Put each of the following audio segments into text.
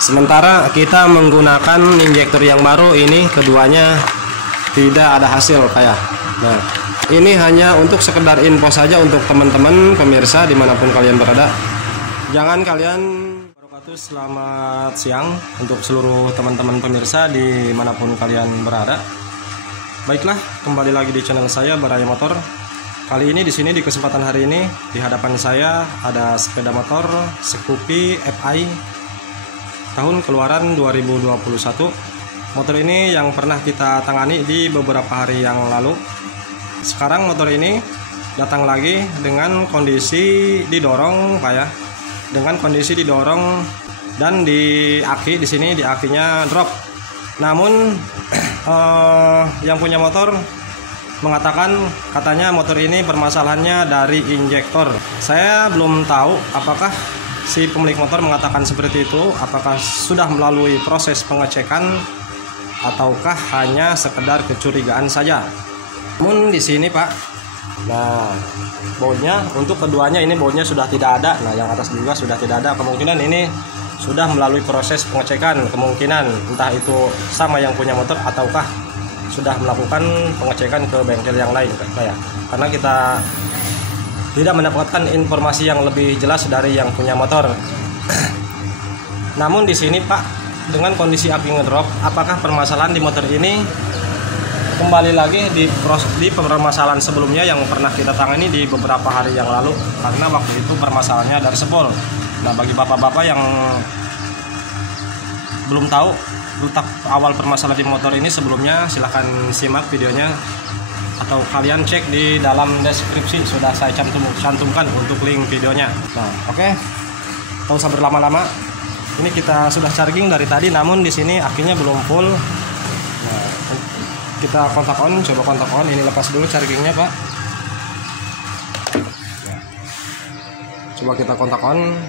Sementara kita menggunakan injektor yang baru ini, keduanya tidak ada hasil kayak. Nah, ini hanya untuk sekedar info saja untuk teman-teman pemirsa dimanapun kalian berada. Jangan kalian wabarakatuh, selamat siang untuk seluruh teman-teman pemirsa dimanapun kalian berada. Baiklah, kembali lagi di channel saya Baraya Motor. Kali ini di sini di kesempatan hari ini di hadapan saya ada sepeda motor Scoopy FI tahun keluaran 2021. Motor ini yang pernah kita tangani di beberapa hari yang lalu. Sekarang motor ini datang lagi dengan kondisi didorong, Pak ya. Dengan kondisi didorong dan di aki di sini di akinya drop. Namun yang punya motor mengatakan katanya motor ini permasalahannya dari injektor. Saya belum tahu apakah si pemilik motor mengatakan seperti itu, apakah sudah melalui proses pengecekan ataukah hanya sekedar kecurigaan saja. Namun di sini Pak, nah bautnya untuk keduanya ini bautnya sudah tidak ada. Nah yang atas juga sudah tidak ada. Kemungkinan ini sudah melalui proses pengecekan. Kemungkinan entah itu sama yang punya motor ataukah sudah melakukan pengecekan ke bengkel yang lain kayak. Karena kita tidak mendapatkan informasi yang lebih jelas dari yang punya motor. Namun di sini Pak, dengan kondisi aki ngedrop, apakah permasalahan di motor ini kembali lagi di permasalahan sebelumnya yang pernah kita tangani di beberapa hari yang lalu, karena waktu itu permasalahannya dari sebol. Nah bagi bapak-bapak yang belum tahu letak awal permasalahan di motor ini sebelumnya, silahkan simak videonya atau kalian cek di dalam deskripsi, sudah saya cantumkan untuk link videonya. Nah oke, tak usah berlama-lama. Ini kita sudah charging dari tadi, namun di sini akinya belum full. Nah, kita kontak on, coba kontak on. Ini lepas dulu chargingnya Pak. Nah, coba kita kontak on.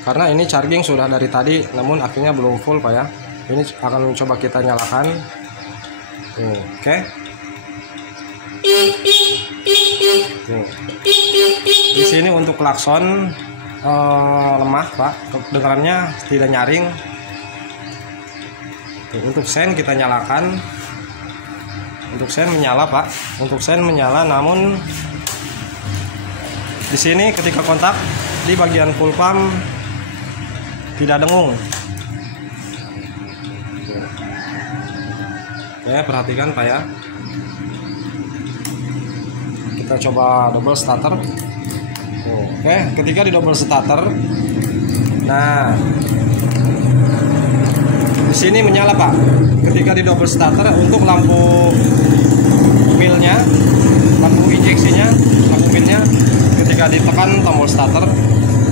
Karena ini charging sudah dari tadi, namun akinya belum full Pak ya. Ini akan coba kita nyalakan. Oke. Di sini untuk klakson lemah Pak, kedengarannya tidak nyaring. Untuk sen kita nyalakan. Untuk sen menyala Pak, untuk sen menyala, namun di sini ketika kontak di bagian full pump tidak dengung. Oke, perhatikan Pak ya. Kita coba double starter. Oke, ketika di double starter, nah di sini menyala Pak. Ketika di double starter, untuk lampu milnya, lampu injeksinya, lampu milnya, ketika ditekan tombol starter,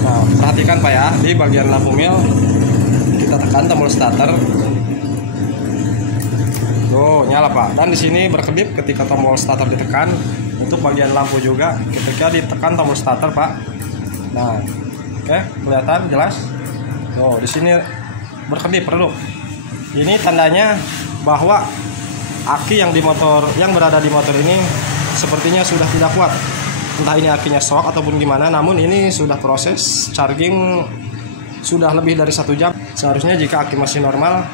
nah perhatikan Pak ya, di bagian lampu mil kita tekan tombol starter, tuh nyala Pak. Dan di sini berkedip ketika tombol starter ditekan. Untuk bagian lampu juga ketika ditekan tombol starter Pak. Nah, oke, kelihatan jelas. Tuh, di sini berkedip redup. Ini tandanya bahwa aki yang berada di motor ini sepertinya sudah tidak kuat. Entah ini akinya shock ataupun gimana, namun ini sudah proses charging sudah lebih dari 1 jam. Seharusnya jika aki masih normal,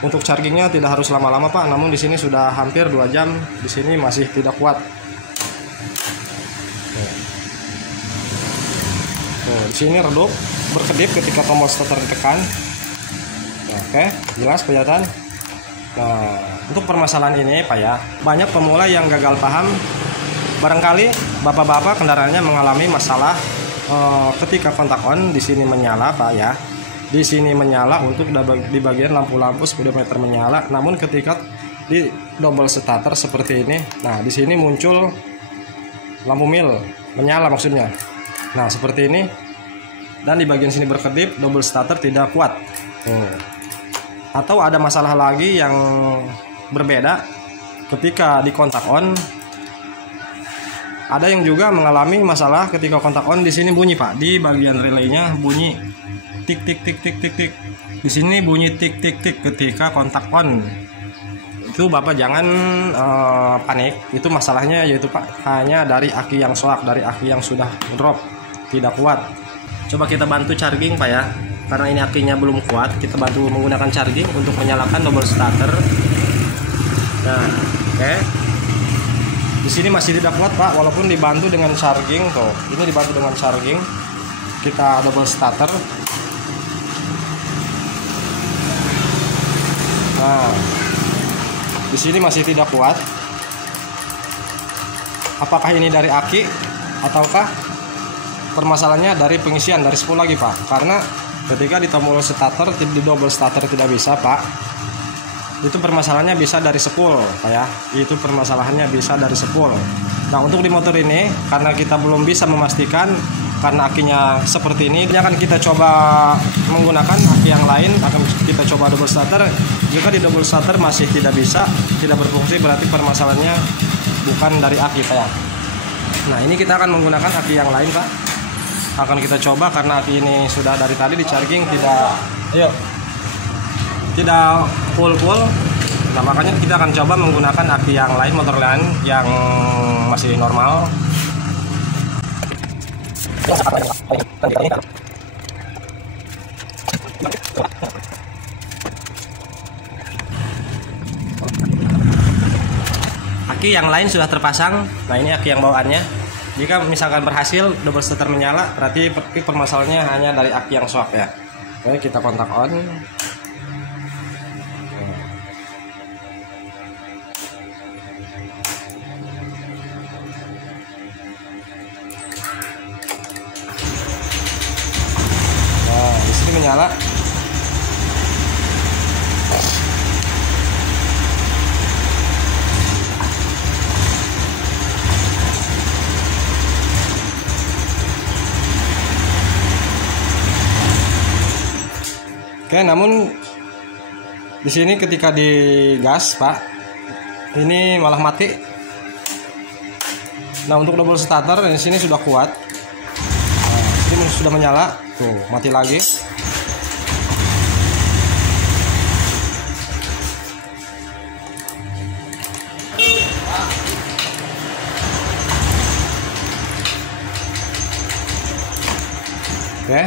untuk chargingnya tidak harus lama-lama Pak. Namun di sini sudah hampir 2 jam, di sini masih tidak kuat. Di sini redup, berkedip ketika tombol starter ditekan. Nah, oke, jelas kelihatan. Nah, untuk permasalahan ini Pak ya, banyak pemula yang gagal paham. Barangkali bapak-bapak kendaraannya mengalami masalah ketika kontak on di sini menyala Pak ya. Di sini menyala untuk di bagian lampu-lampu speedometer menyala. Namun ketika di double starter seperti ini, nah di sini muncul lampu mil menyala maksudnya. Nah seperti ini. Dan di bagian sini berkedip, double starter tidak kuat. Atau ada masalah lagi yang berbeda ketika di kontak on. Ada yang juga mengalami masalah ketika kontak on, di sini bunyi Pak, di bagian relaynya bunyi tik tik tik tik tik tik. Di sini bunyi tik tik tik ketika kontak on. Itu Bapak jangan panik. Itu masalahnya yaitu Pak hanya dari aki yang soak, dari aki yang sudah drop, tidak kuat. Coba kita bantu charging Pak ya. karena ini akinya belum kuat, kita bantu menggunakan charging untuk menyalakan double starter. Nah, oke. Di sini masih tidak kuat Pak, walaupun dibantu dengan charging tuh. Ini dibantu dengan charging. Kita double starter. Nah, di sini masih tidak kuat. Apakah ini dari aki ataukah permasalahannya dari pengisian dari spool lagi Pak? Karena ketika di tombol starter, di double starter tidak bisa Pak, itu permasalahannya bisa dari spool Pak ya. Itu permasalahannya bisa dari spool. Nah, untuk di motor ini karena kita belum bisa memastikan, karena akinya seperti ini, ini akan kita coba menggunakan aki yang lain, akan kita coba double starter. Jika di double starter masih tidak bisa, tidak berfungsi, berarti permasalahannya bukan dari aki Pak ya. Nah, ini kita akan menggunakan aki yang lain Pak. Akan kita coba karena aki ini sudah dari tadi di charging tidak full. Nah, makanya kita akan coba menggunakan aki yang lain, motor lain yang masih normal. Aki yang lain sudah terpasang. Nah, ini aki yang bawaannya. Jika misalkan berhasil double starter menyala, berarti permasalahannya hanya dari aki yang swap ya. Oke, kita kontak on. Nah, di sini menyala. Oke, namun di sini ketika digas Pak, ini malah mati. Nah, untuk double starter di sini sudah kuat. Nah, ini sudah menyala, tuh mati lagi. Oke,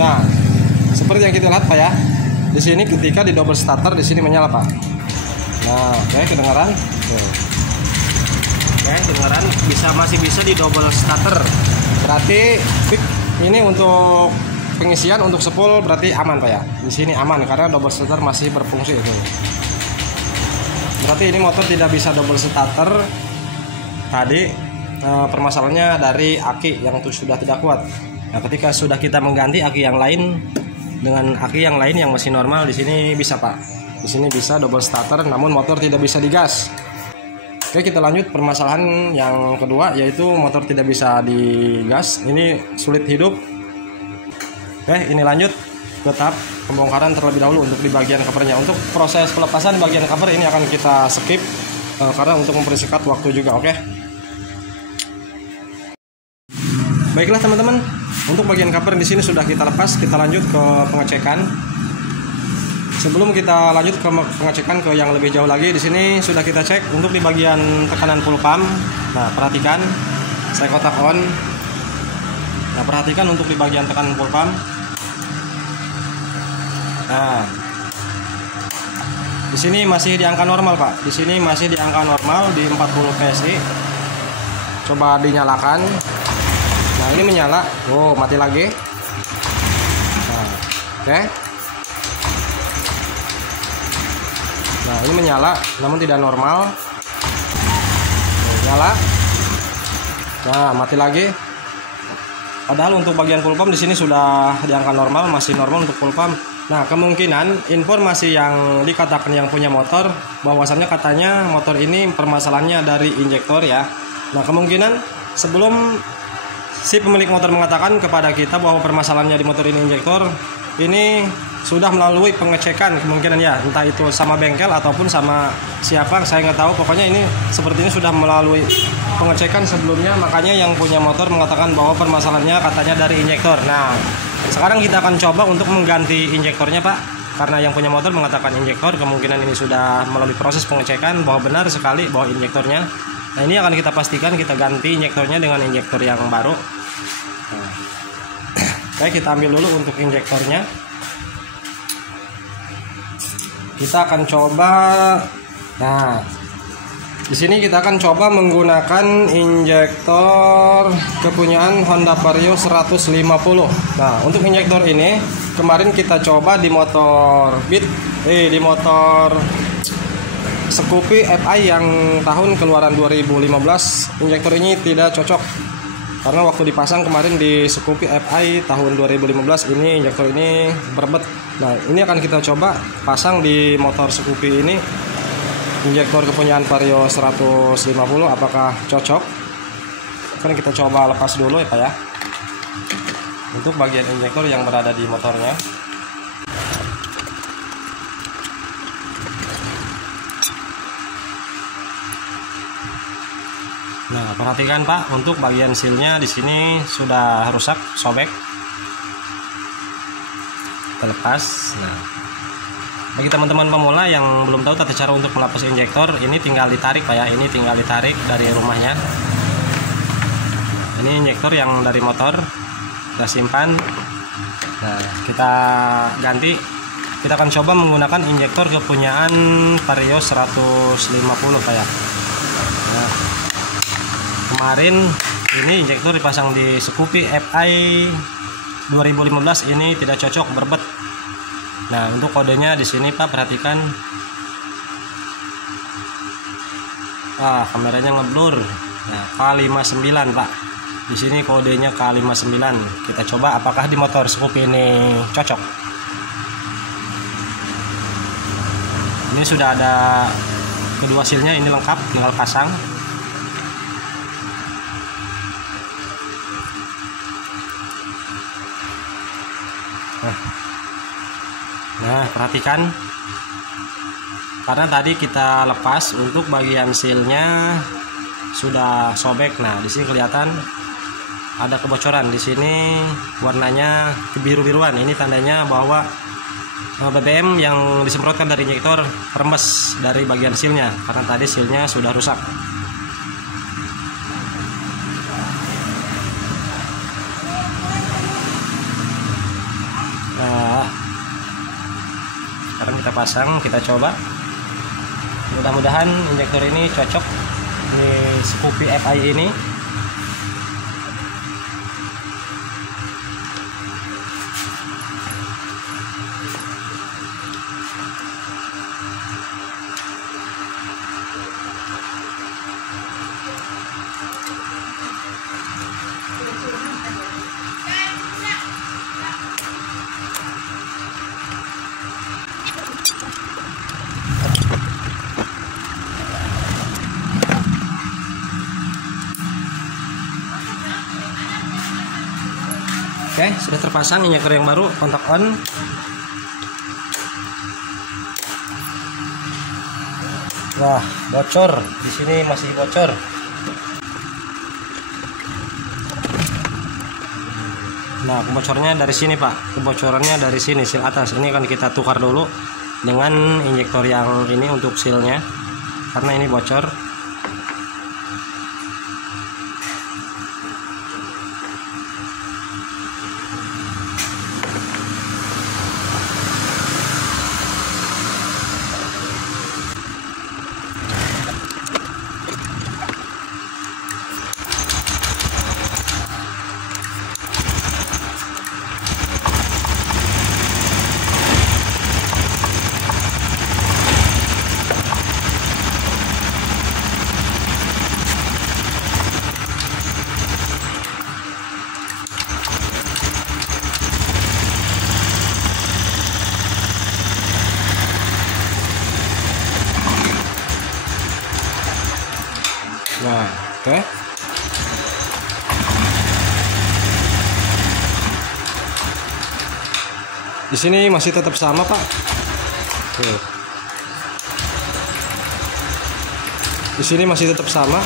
nah. Seperti yang kita lihat Pak ya, di sini ketika di double starter di sini menyala Pak. Nah, oke, kedengaran. Oke, kedengaran masih bisa di double starter. Berarti ini untuk pengisian untuk spool berarti aman Pak ya. Di sini aman karena double starter masih berfungsi itu. Berarti ini motor tidak bisa double starter. Tadi permasalahannya dari aki yang sudah tidak kuat. Nah, ketika sudah kita mengganti aki yang lain dengan aki yang lain yang masih normal, di sini bisa Pak. Di sini bisa double starter, namun motor tidak bisa digas. Oke, kita lanjut permasalahan yang kedua, yaitu motor tidak bisa digas. Ini sulit hidup. Oke, ini lanjut ke tahap pembongkaran terlebih dahulu untuk di bagian covernya. Untuk proses pelepasan bagian cover ini akan kita skip karena untuk mempersingkat waktu juga. Oke. Baiklah teman-teman, untuk bagian cover di sini sudah kita lepas. Kita lanjut ke pengecekan. Sebelum kita lanjut ke pengecekan ke yang lebih jauh lagi, di sini sudah kita cek untuk di bagian tekanan full pump. Nah, perhatikan, saya kotak on. Nah, perhatikan untuk di bagian tekanan full pump. Nah, di sini masih di angka normal Pak. Di sini masih di angka normal di 40 PSI. Coba dinyalakan. Nah, ini menyala. Oh, mati lagi. Nah, oke. Nah, ini menyala namun tidak normal. Nyala. Nah, mati lagi. Padahal untuk bagian full pump di sini sudah di angka normal, masih normal untuk full pump. Nah, kemungkinan informasi yang dikatakan yang punya motor bahwasannya katanya motor ini permasalahannya dari injektor ya. Nah, kemungkinan sebelum si pemilik motor mengatakan kepada kita bahwa permasalahannya di motor ini injektor, ini sudah melalui pengecekan kemungkinan ya, entah itu sama bengkel ataupun sama siapa, saya nggak tahu. Pokoknya ini sepertinya sudah melalui pengecekan sebelumnya, makanya yang punya motor mengatakan bahwa permasalahannya katanya dari injektor. Nah, sekarang kita akan coba untuk mengganti injektornya Pak, karena yang punya motor mengatakan injektor, kemungkinan ini sudah melalui proses pengecekan bahwa benar sekali bahwa injektornya. Nah, ini akan kita pastikan, kita ganti injektornya dengan injektor yang baru. Nah. Oke, kita ambil dulu untuk injektornya. Kita akan coba. Nah, di sini kita akan coba menggunakan injektor kepunyaan Honda Vario 150. Nah, untuk injektor ini kemarin kita coba di motor di motor Scoopy FI yang tahun keluaran 2015. Injektor ini tidak cocok karena waktu dipasang kemarin di Scoopy FI tahun 2015 ini injektor ini berbet. Nah, ini akan kita coba pasang di motor Scoopy ini injektor kepunyaan Vario 150, apakah cocok. Kan kita coba lepas dulu ya Pak ya, untuk bagian injektor yang berada di motornya. Nah, perhatikan Pak, untuk bagian sealnya di sini sudah rusak, sobek. Kita lepas. Nah, bagi teman-teman pemula yang belum tahu tata cara untuk melepas injektor, ini tinggal ditarik Pak ya. Ini tinggal ditarik dari rumahnya. Ini injektor yang dari motor kita simpan. Nah, kita ganti. Kita akan coba menggunakan injektor kepunyaan Vario 150 Pak ya. Nah, kemarin ini injektor dipasang di Scoopy FI 2015 ini tidak cocok, berbet. Nah, untuk kodenya di sini Pak, perhatikan. Kameranya ngeblur. Nah, K59 Pak. Di sini kodenya K59. Kita coba apakah di motor Scoopy ini cocok. Ini sudah ada kedua sealnya, ini lengkap, tinggal pasang. Nah, perhatikan, karena tadi kita lepas untuk bagian sealnya sudah sobek. Nah, di sini kelihatan ada kebocoran. Di sini warnanya kebiru-biruan. Ini tandanya bahwa BBM yang disemprotkan dari injektor rembes dari bagian sealnya, karena tadi sealnya sudah rusak. Nah, sekarang kita pasang, kita coba. Mudah-mudahan injektor ini cocok di Scoopy FI ini. Oke, sudah terpasang injektor yang baru, kontak on. Wah, bocor. Di sini masih bocor. Nah, kebocorannya dari sini Pak. Kebocorannya dari sini, seal atas. Ini akan kita tukar dulu dengan injektor yang ini untuk sealnya, karena ini bocor. Nah, oke. Di sini masih tetap sama, Pak. Tuh. Di sini masih tetap sama.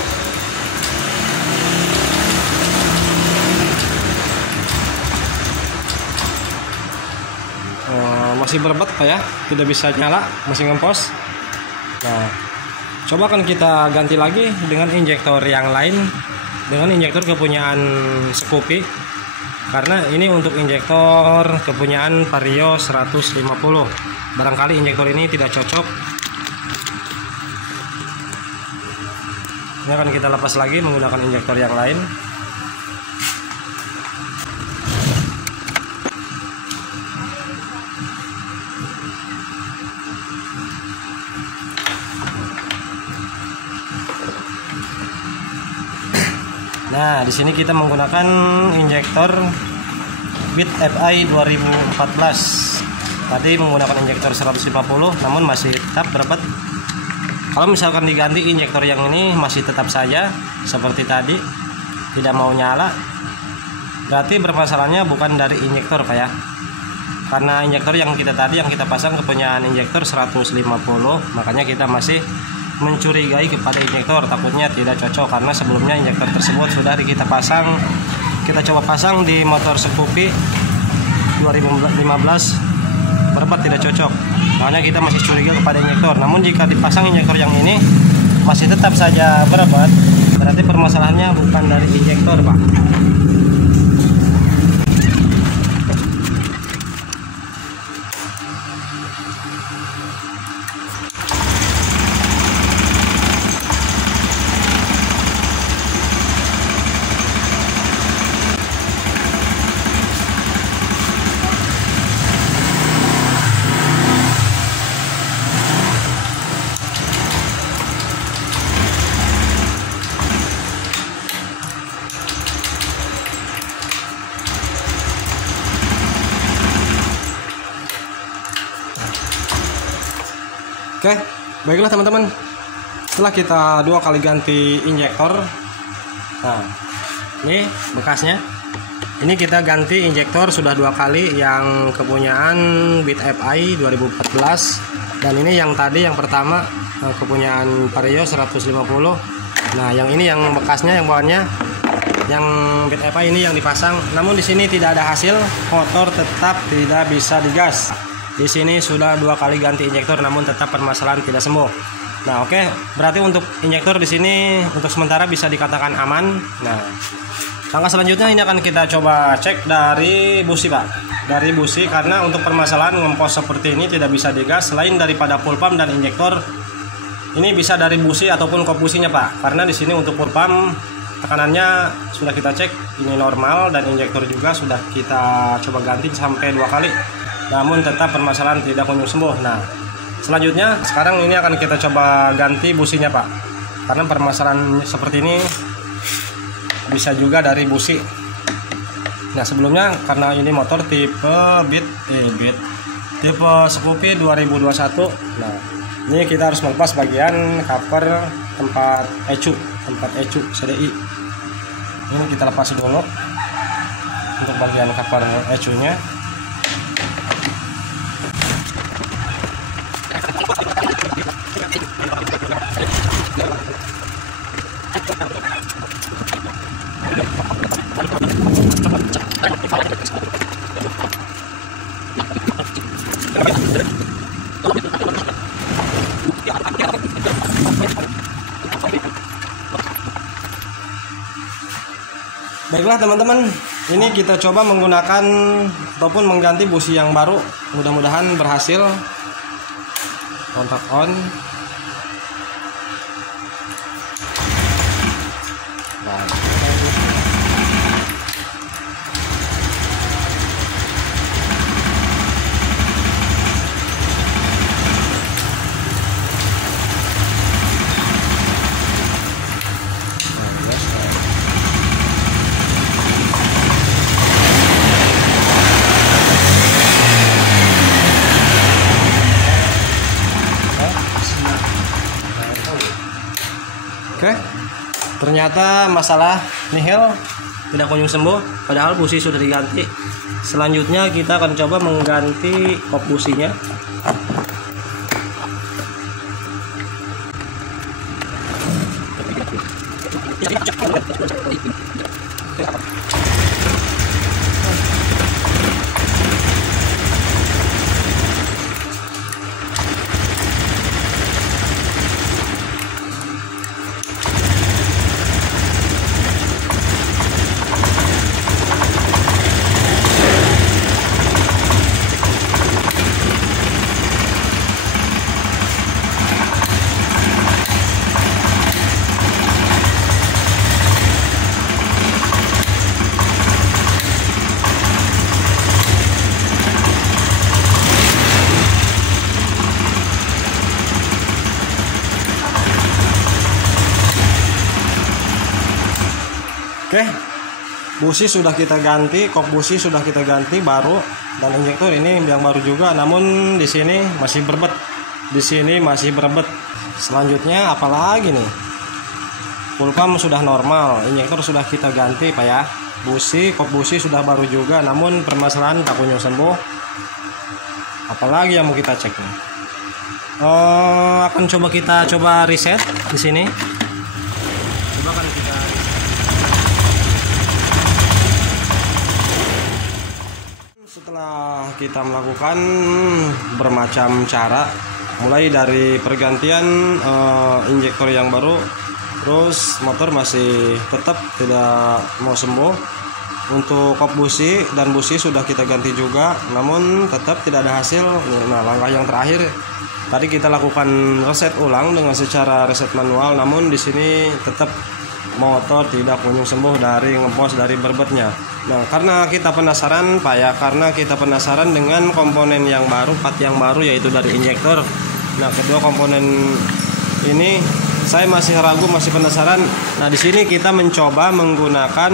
Masih berbet Pak ya, tidak bisa nyala, masih ngempos. Nah, coba kan kita ganti lagi dengan injektor yang lain, dengan injektor kepunyaan Scoopy. karena ini untuk injektor kepunyaan Vario 150. Barangkali injektor ini tidak cocok. Ini akan kita lepas lagi menggunakan injektor yang lain. Nah, di sini kita menggunakan injektor BIT FI 2014. Tadi menggunakan injektor 150, namun masih tetap berbet. Kalau misalkan diganti injektor yang ini masih tetap saja seperti tadi, tidak mau nyala. Berarti bermasalahnya bukan dari injektor, Pak ya. Karena injektor yang kita pasang kepunyaan injektor 150, makanya kita masih mencurigai kepada injektor, takutnya tidak cocok karena sebelumnya injektor tersebut sudah kita coba pasang di motor Scoopy 2015, berbet tidak cocok, makanya kita masih curiga kepada injektor. Namun jika dipasang injektor yang ini masih tetap saja berbet, berarti permasalahannya bukan dari injektor, Pak. Oke, baiklah teman-teman. Setelah kita 2 kali ganti injektor, nah ini bekasnya. Ini kita ganti injektor sudah 2 kali yang kepunyaan BIT FI 2014, dan ini yang tadi yang pertama kepunyaan Vario 150. Nah, yang ini yang bekasnya, yang bahannya yang BIT FI ini yang dipasang. Namun di sini tidak ada hasil, motor tetap tidak bisa digas. Di sini sudah 2 kali ganti injektor, namun tetap permasalahan tidak sembuh. Nah, oke, berarti untuk injektor di sini untuk sementara bisa dikatakan aman. Nah, langkah selanjutnya ini akan kita coba cek dari busi, Pak. Dari busi, karena untuk permasalahan ngempos seperti ini tidak bisa digas selain daripada full pump dan injektor. Ini bisa dari busi ataupun kop businya, Pak. Karena di sini untuk full pump tekanannya sudah kita cek ini normal, dan injektor juga sudah kita coba ganti sampai 2 kali. Namun tetap permasalahan tidak kunjung sembuh. Nah, selanjutnya sekarang ini akan kita coba ganti businya, Pak. Karena permasalahan seperti ini bisa juga dari busi. Nah, sebelumnya karena ini motor tipe tipe Scoopy 2021. Nah, ini kita harus melepas bagian cover tempat ECU CDI. Ini kita lepas dulu untuk bagian cover ECU-nya. Baiklah teman-teman, ini kita coba menggunakan ataupun mengganti busi yang baru. Mudah-mudahan berhasil. Kontak on. Oke, ternyata masalah nihil, tidak kunjung sembuh, padahal busi sudah diganti. Selanjutnya kita akan coba mengganti kop businya. Oke, busi sudah kita ganti, kok busi sudah kita ganti baru, dan injektor ini yang baru juga, namun di sini masih berbet. Di sini masih berbet. Selanjutnya apalagi nih? Full pump sudah normal, injektor sudah kita ganti Pak ya. Busi, kok busi sudah baru juga, namun permasalahan tak kunjung sembuh. Apalagi yang mau kita cek nih? Akan kita coba reset di sini. Coba kan kita setelah kita melakukan bermacam cara, mulai dari pergantian injektor yang baru, terus motor masih tetap tidak mau sembuh. Untuk kop busi dan busi sudah kita ganti juga, namun tetap tidak ada hasil. Nah, langkah yang terakhir tadi kita lakukan reset ulang dengan secara reset manual, namun di sini tetap motor tidak kunjung sembuh dari ngepos dari berbetnya. Nah, karena kita penasaran Pak ya, karena kita penasaran dengan komponen yang baru, part yang baru, yaitu dari injektor. Nah, kedua komponen ini saya masih ragu, masih penasaran. Nah, di sini kita mencoba menggunakan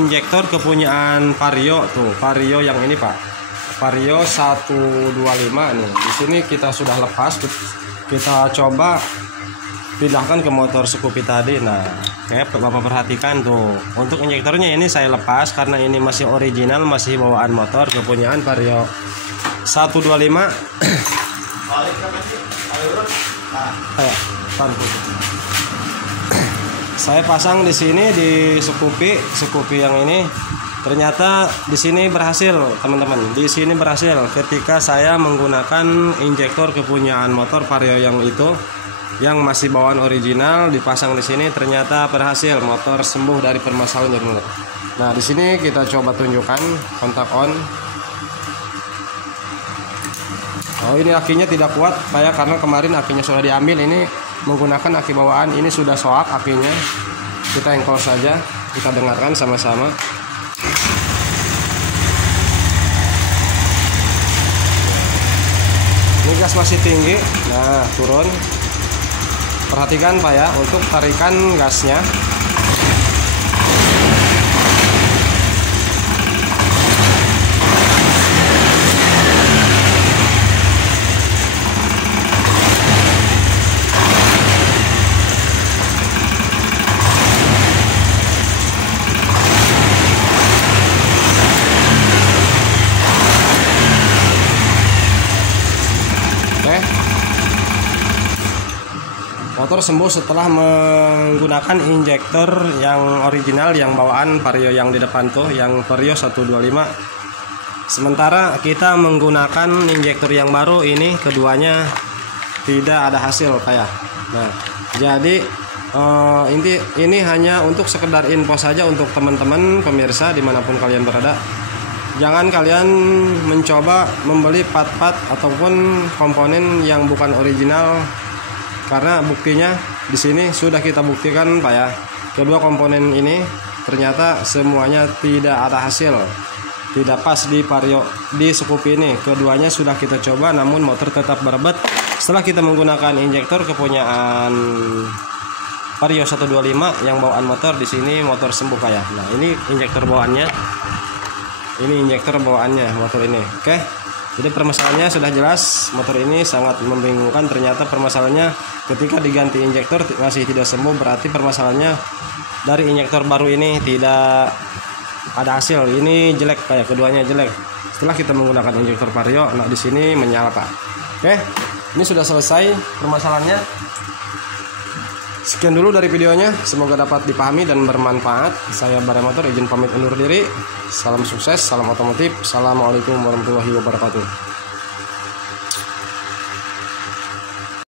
injektor kepunyaan Vario tuh, Vario yang ini Pak, Vario 125 nih. Di sini kita sudah lepas, kita coba pindahkan ke motor Scoopy tadi. Nah, kayak Bapak perhatikan tuh, untuk injektornya ini saya lepas karena ini masih original, masih bawaan motor kepunyaan Vario 125. Saya pasang di sini di Scoopy yang ini. Ternyata di sini berhasil, teman-teman. Di sini berhasil ketika saya menggunakan injektor kepunyaan motor Vario yang itu, yang masih bawaan original, dipasang di sini, ternyata berhasil, motor sembuh dari permasalahan ini. Nah, di sini kita coba tunjukkan kontak on. Oh, ini akinya tidak kuat kayak karena kemarin akinya sudah diambil. Ini menggunakan aki bawaan, ini sudah soak akinya. Kita engkol saja, kita dengarkan sama-sama. Ini gas masih tinggi. Nah, turun. Perhatikan Pak ya, untuk tarikan gasnya. Motor sembuh setelah menggunakan injektor yang original, yang bawaan Vario yang di depan tuh, yang Vario 125. Sementara kita menggunakan injektor yang baru ini, keduanya tidak ada hasil kayak. Nah, jadi ini hanya untuk sekedar info saja untuk teman-teman pemirsa dimanapun kalian berada. Jangan kalian mencoba membeli part-part ataupun komponen yang bukan original. Karena buktinya di sini sudah kita buktikan Pak ya, kedua komponen ini ternyata semuanya tidak ada hasil, tidak pas di Vario, di Scoopy ini. Keduanya sudah kita coba, namun motor tetap berbet. Setelah kita menggunakan injektor kepunyaan Vario 125 yang bawaan motor, di sini motor sembuh Pak ya. Nah, ini injektor bawaannya, ini injektor bawaannya motor ini. Oke. Jadi permasalahannya sudah jelas, motor ini sangat membingungkan. Ternyata permasalahannya ketika diganti injektor masih tidak sembuh, berarti permasalahannya dari injektor baru ini tidak ada hasil. Ini jelek kayak, keduanya jelek. Setelah kita menggunakan injektor Vario, nah di sini menyala Pak. Oke, ini sudah selesai permasalahannya. Sekian dulu dari videonya, semoga dapat dipahami dan bermanfaat. Saya Bare Motor izin pamit undur diri. Salam sukses, salam otomotif. Assalamualaikum warahmatullahi wabarakatuh.